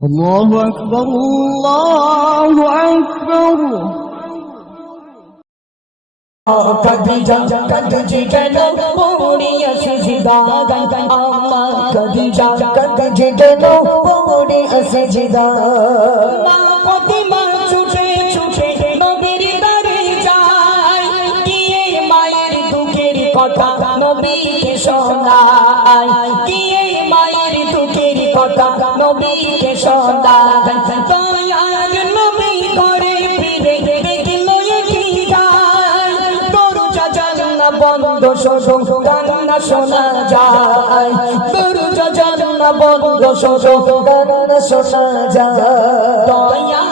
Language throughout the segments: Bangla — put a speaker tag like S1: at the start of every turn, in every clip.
S1: الله أكبر الله أكبر
S2: কদিজা কদজি কেন পড়িয়া সুজিদা আমা কদিজা কদজি কেন পড়িয়া সুজিদা মা প্রতিমা ছুটে ছুটে নবীর দরে যায় গিয়ে মায়ের দুঃখের কথা নবীকে শোনায় গিয়ে মায়ের দুঃখের কথা নবীকে শোনায় দয়ার নবী ঘরে ফিরে দেখল কি গায় দরজা জানলা বন্ধ শোষো কান্না শোনা যায়। দরজা জানলা বন্ধ শোষ কান্না শোনা যায়। দয়ার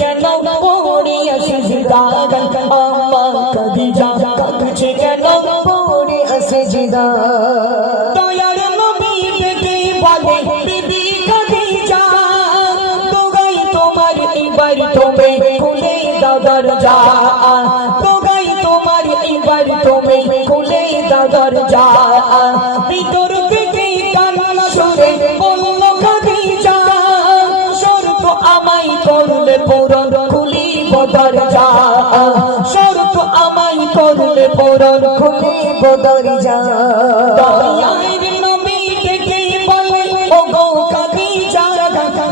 S2: কেন পড়িয়া সিজদা আম্মা কদিজা বলে, বিবি কদিজা তোগাই তোমার এবার তুমি খুলে দাও দরজা। তোগাই তোমার এবার তুমি খুলে দাও দরজা। ভিতর দরজা। শর্ত আমায় করলে পূরণ খুলিব দরজা। দয়ার নবী ডেকে বলে ও গো খাদিজা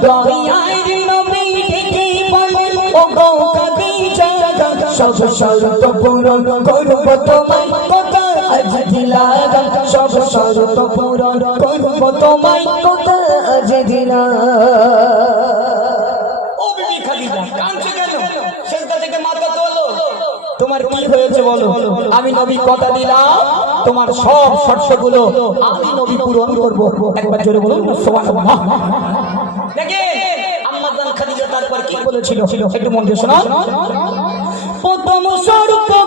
S2: দয়ার নবী ডেকে বলে ও গো খাদিজা সব শর্ত পূরণ করব তোমায় কথা আজ দিলা সব শর্ত পূরণ করব তোমায় কথা আজ দিলা ও বিবি খাদিজা কাঁদছো কেন সেজদা থেকে মাথা তোলো তোমার কি হয়েছে বলো? আমি নবী কথা দিলাম, তোমার সব শর্তগুলো আমি নবী পূরণ করব। একবার জোরে বলুন সুবহানাল্লাহ। দেখেন, আম্মা জান খাদিজা তারপর কি বলেছিল? একটু মন দিয়ে শোনান। প্রথম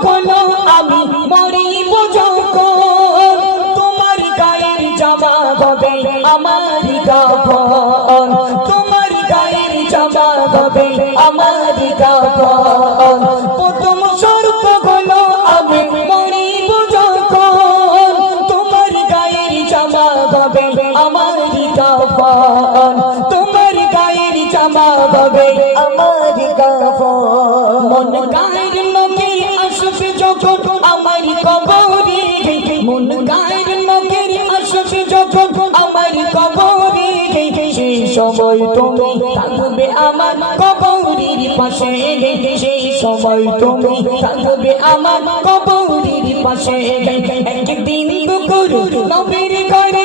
S2: হলো আমি মরিব যখন তোমার গায়ের জামা হবে আমার তোমার গায়ের জামা হবে আমার আমার কাপড় তোমার গায়ের জামা হবে আমার কাপড় মন গায়ের লোকের আসবে যখন আমার কবরে, মন গায়ের লোকের আসবে যখন আমার কবরে। সেই সময় তুমি থাকবে আমার কবরের পাশে সেই সময় তুমি থাকবে আমার কবরের পাশে। একদিন দুপুর নবীর ঘরে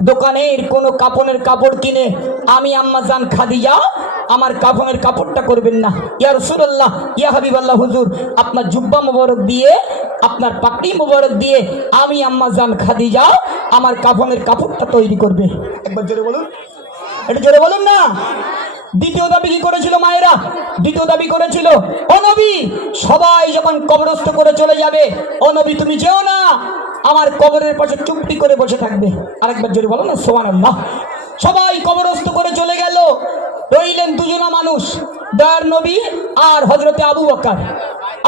S2: দোকানের কোনো কাপনের কাপড় কিনে আমি আম্মাজান খাদিজা, আমার কাফনের কাপড়টা করবেন না। ইয়া রসুল্লাহ ইয়া হাবিবাল্লাহ, হুজুর, আপনার জুব্বা মোবারক দিয়ে, আপনার পাকড়ি মোবারক দিয়ে আমি আম্মাজান খাদিজা, আমার কাফনের কাপড়টা তৈরি করবে। একবার জোরে বলুন। এটা জোরে বলুন না। দ্বিতীয় দাবি কি করেছিল মায়েরা? দ্বিতীয় দাবি করেছিল, ও নবী, সবাই যখন কবরস্থ করে চলে যাবে, ও নবী, তুমি যেও না, আমার কবরের পাশে চুপটি করে বসে থাকবে। আরেকবার জোরে বলো না সোমান আল্লাহ সবাই কবরস্থ করে চলে গেল, রইলেন দুজনা মানুষ দয়ার নবী আর হজরতে আবু বকার।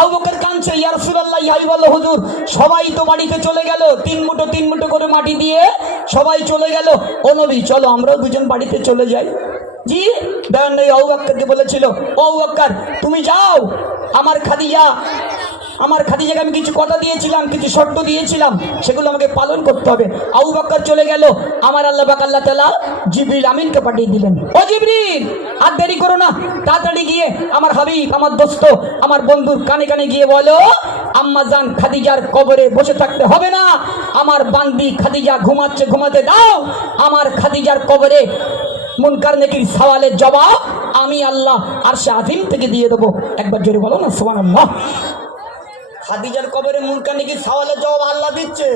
S2: আবু বকার কাঁদছে, ইয়া রাসূলুল্লাহ, ইয়া হাবিবাল্লাহ, হুজুর, সবাই তো বাড়িতে চলে গেল। তিন মুঠো তিন মুঠো করে মাটি দিয়ে সবাই চলে গেল, ও নবী, চলো, আমরাও দুজন বাড়িতে চলে যাই। জি বকরকে বলেছিল। ও তুমি যাও। আমার খাদিজা, আমার খাদিজাকে আমি কিছু কথা দিয়েছিলাম, কিছু শর্ত দিয়েছিলাম, সেগুলো আমাকে পালন করতে হবে। আবু বকর চলে গেল। আমার আল্লাহ পাক আল্লাহ তাআলা জিবরিল আমিনকে পাঠিয়ে দিলেন। ও জিবরিল, আর দেরি করো না। তাড়াতাড়ি গিয়ে আমার হাবিব, আমার দোস্ত, আমার বন্ধুর কানে কানে গিয়ে বলো, আম্মা জান খাদিজার কবরে বসে থাকতে হবে না। আমার বান্দি খাদিজা ঘুমাচ্ছে, ঘুমাতে দাও। আমার খাদিজার কবরে মুনকার নেকির সওয়ালের জবাব আমি আল্লাহ আর আজিম থেকে দিয়ে দেবো। একবার জোরে বলো না সোমান আল্লাহ খাদিজার কবরে মুলকানি কি সওয়ালের জবাব আল্লাহ দিচ্ছে।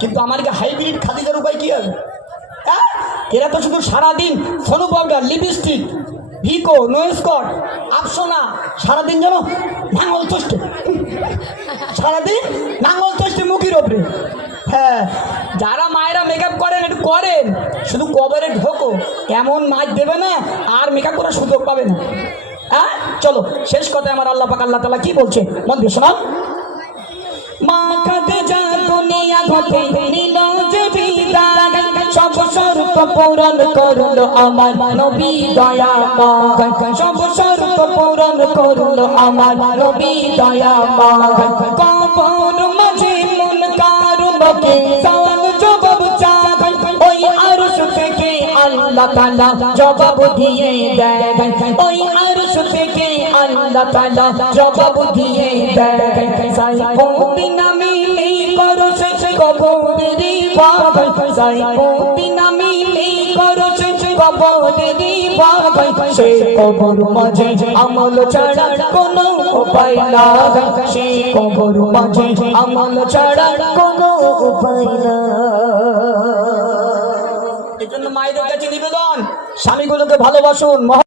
S2: কিন্তু আমার কি হাইব্রিড খাদিজার উপায় কি হবে হ্যাঁ? এরা তো শুধু সারাদিন সনু পাউডার, লিপস্টিক, ভিকো নোয়েস্কট আপসোনা সারাদিন যেন নাঙল চষ্টে সারাদিন নাঙল চষ্টে মুখের ওপরে হ্যাঁ যারা মায়েরা মেকআপ করেন? শুধু কবরে ঢোকো। এমন মাছ দেবে না, আর মেকআপ করার সুযোগ পাবে না। হ্যাঁ? চলো, শেষ কথায় আমার আল্লাহ পাক আল্লাহ তালা কি বলছে? মন দিয়ে শোনাও। পূরণ করল আমার নবী দয়া সব শর্ত পূরণ করল আমার নবী দয়া মাঝে মন কারু আল্লাহ তাআলা জবাব দিয়ে দেয়। ওই আরশ থেকে আল্লাহ তাআলা জবাব দিয়ে দেয়। সাই কোটি নামি করো সে কবরেরি পাগাই সাই কোটি নামি করো সে পাগাই সে কবর মাঝে আমল ছাড়া কোনো উপায় না সে কবর মাঝে আমল ছাড়া কোনো উপায় এজন্য মায়েদের কাছে নিবেদন। স্বামীগুলোকে ভালোবাসুন মহ